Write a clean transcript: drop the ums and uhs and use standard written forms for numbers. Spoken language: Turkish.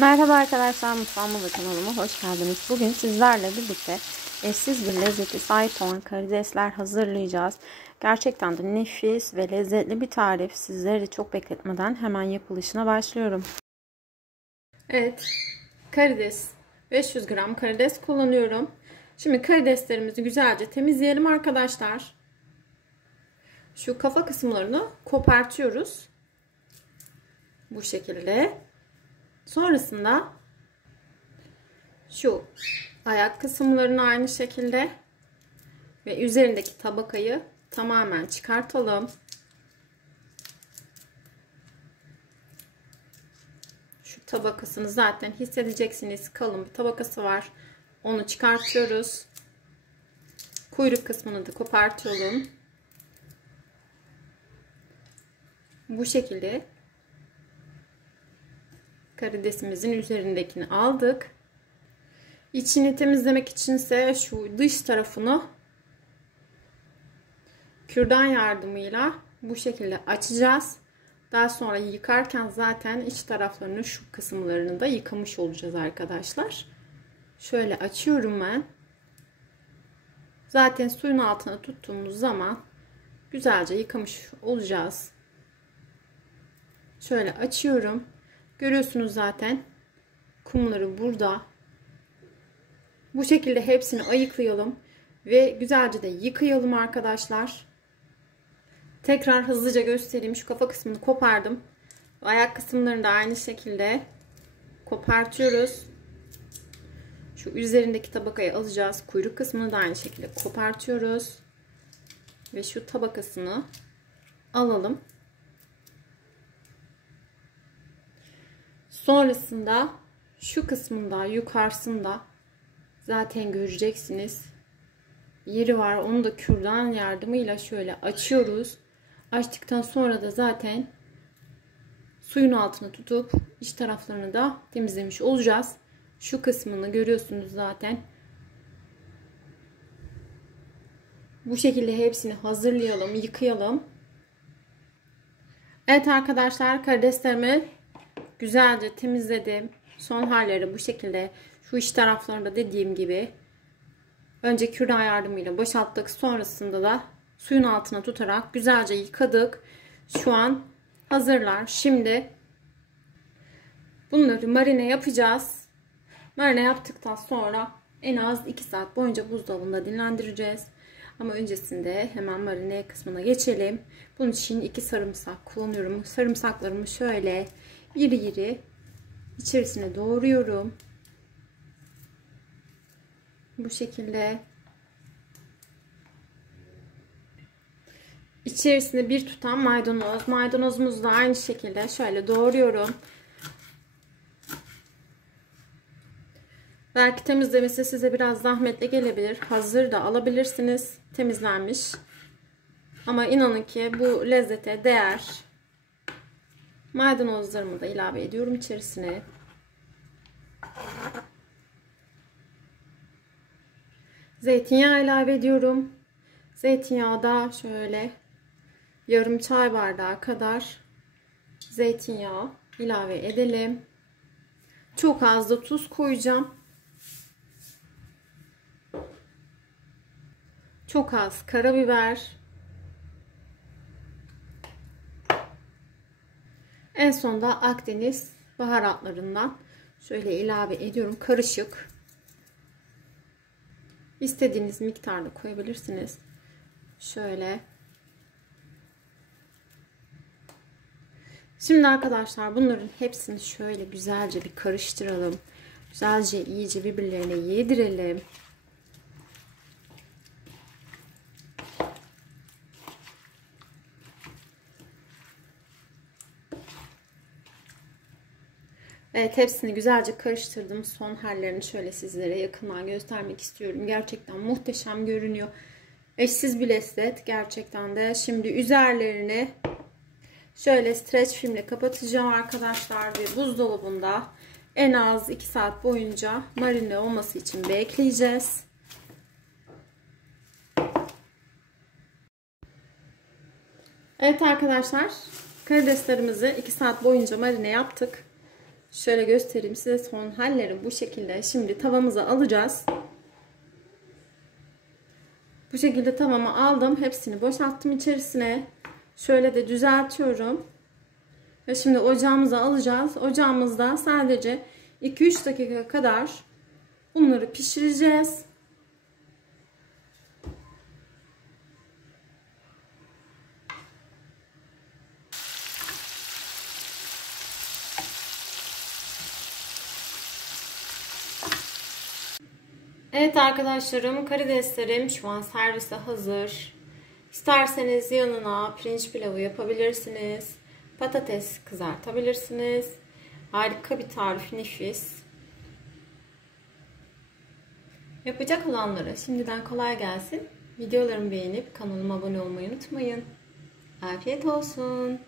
Merhaba arkadaşlar, mutfağıma ve kanalıma hoş geldiniz. Bugün sizlerle birlikte eşsiz bir lezzete sahip olan karidesler hazırlayacağız. Gerçekten de nefis ve lezzetli bir tarif. Sizleri çok bekletmeden hemen yapılışına başlıyorum. Evet, karides, 500 gram karides kullanıyorum. Şimdi karideslerimizi güzelce temizleyelim arkadaşlar. Şu kafa kısımlarını kopartıyoruz. Bu şekilde. Sonrasında şu ayak kısımlarını aynı şekilde ve üzerindeki tabakayı tamamen çıkartalım. Şu tabakasını zaten hissedeceksiniz. Kalın bir tabakası var. Onu çıkartıyoruz. Kuyruk kısmını da kopartalım. Bu şekilde karidesimizin üzerindekini aldık. İçini temizlemek içinse şu dış tarafını kürdan yardımıyla bu şekilde açacağız. Daha sonra yıkarken zaten iç taraflarını, şu kısımlarını da yıkamış olacağız arkadaşlar. Şöyle açıyorum ben. Zaten suyun altına tuttuğumuz zaman güzelce yıkamış olacağız. Şöyle açıyorum. Görüyorsunuz zaten kumları burada. Bu şekilde hepsini ayıklayalım ve güzelce de yıkayalım arkadaşlar. Tekrar hızlıca göstereyim. Şu kafa kısmını kopardım. Ayak kısımlarını da aynı şekilde kopartıyoruz. Şu üzerindeki tabakayı alacağız. Kuyruk kısmını da aynı şekilde kopartıyoruz. Ve şu tabakasını alalım. Sonrasında şu kısmında, yukarısında zaten göreceksiniz yeri var. Onu da kürdan yardımıyla şöyle açıyoruz. Açtıktan sonra da zaten suyun altına tutup iç taraflarını da temizlemiş olacağız. Şu kısmını görüyorsunuz zaten. Bu şekilde hepsini hazırlayalım, yıkayalım. Evet arkadaşlar, karideslerimi güzelce temizledim. Son halleri bu şekilde. Şu iç taraflarında dediğim gibi önce kürdan yardımıyla boşalttık. Sonrasında da suyun altına tutarak güzelce yıkadık. Şu an hazırlar. Şimdi bunları marine yapacağız. Marine yaptıktan sonra en az 2 saat boyunca buzdolabında dinlendireceğiz. Ama öncesinde hemen marine kısmına geçelim. Bunun için 2 sarımsak kullanıyorum. Sarımsaklarımı şöyle iri iri içerisine doğruyorum. Bu şekilde. İçerisine bir tutam maydanoz. Maydanozumuzu da aynı şekilde şöyle doğruyorum. Belki temizlemesi size biraz zahmetli gelebilir. Hazır da alabilirsiniz. Temizlenmiş. Ama inanın ki bu lezzete değer. Maydanozlarımı da ilave ediyorum içerisine. Zeytinyağı ilave ediyorum. Zeytinyağı da şöyle yarım çay bardağı kadar zeytinyağı ilave edelim. Çok az da tuz koyacağım. Çok az karabiber. En sonda Akdeniz baharatlarından şöyle ilave ediyorum. Karışık. İstediğiniz miktarda koyabilirsiniz. Şöyle. Şimdi arkadaşlar bunların hepsini şöyle güzelce bir karıştıralım. Güzelce iyice birbirlerine yedirelim. Evet, hepsini güzelce karıştırdım. Son hallerini şöyle sizlere yakından göstermek istiyorum. Gerçekten muhteşem görünüyor. Eşsiz bir lezzet gerçekten de. Şimdi üzerlerini şöyle streç filmle kapatacağım arkadaşlar ve buzdolabında en az 2 saat boyunca marine olması için bekleyeceğiz. Evet arkadaşlar, karideslerimizi 2 saat boyunca marine yaptık. Şöyle göstereyim size son halleri bu şekilde. Şimdi tavamıza alacağız. Bu şekilde tavama aldım. Hepsini boşalttım içerisine. Şöyle de düzeltiyorum. Ve şimdi ocağımıza alacağız. Ocağımızda sadece 2-3 dakika kadar bunları pişireceğiz. Evet arkadaşlarım, karideslerim şu an servise hazır. İsterseniz yanına pirinç pilavı yapabilirsiniz. Patates kızartabilirsiniz. Harika bir tarif, nefis. Yapacak olanlara şimdiden kolay gelsin. Videolarımı beğenip kanalıma abone olmayı unutmayın. Afiyet olsun.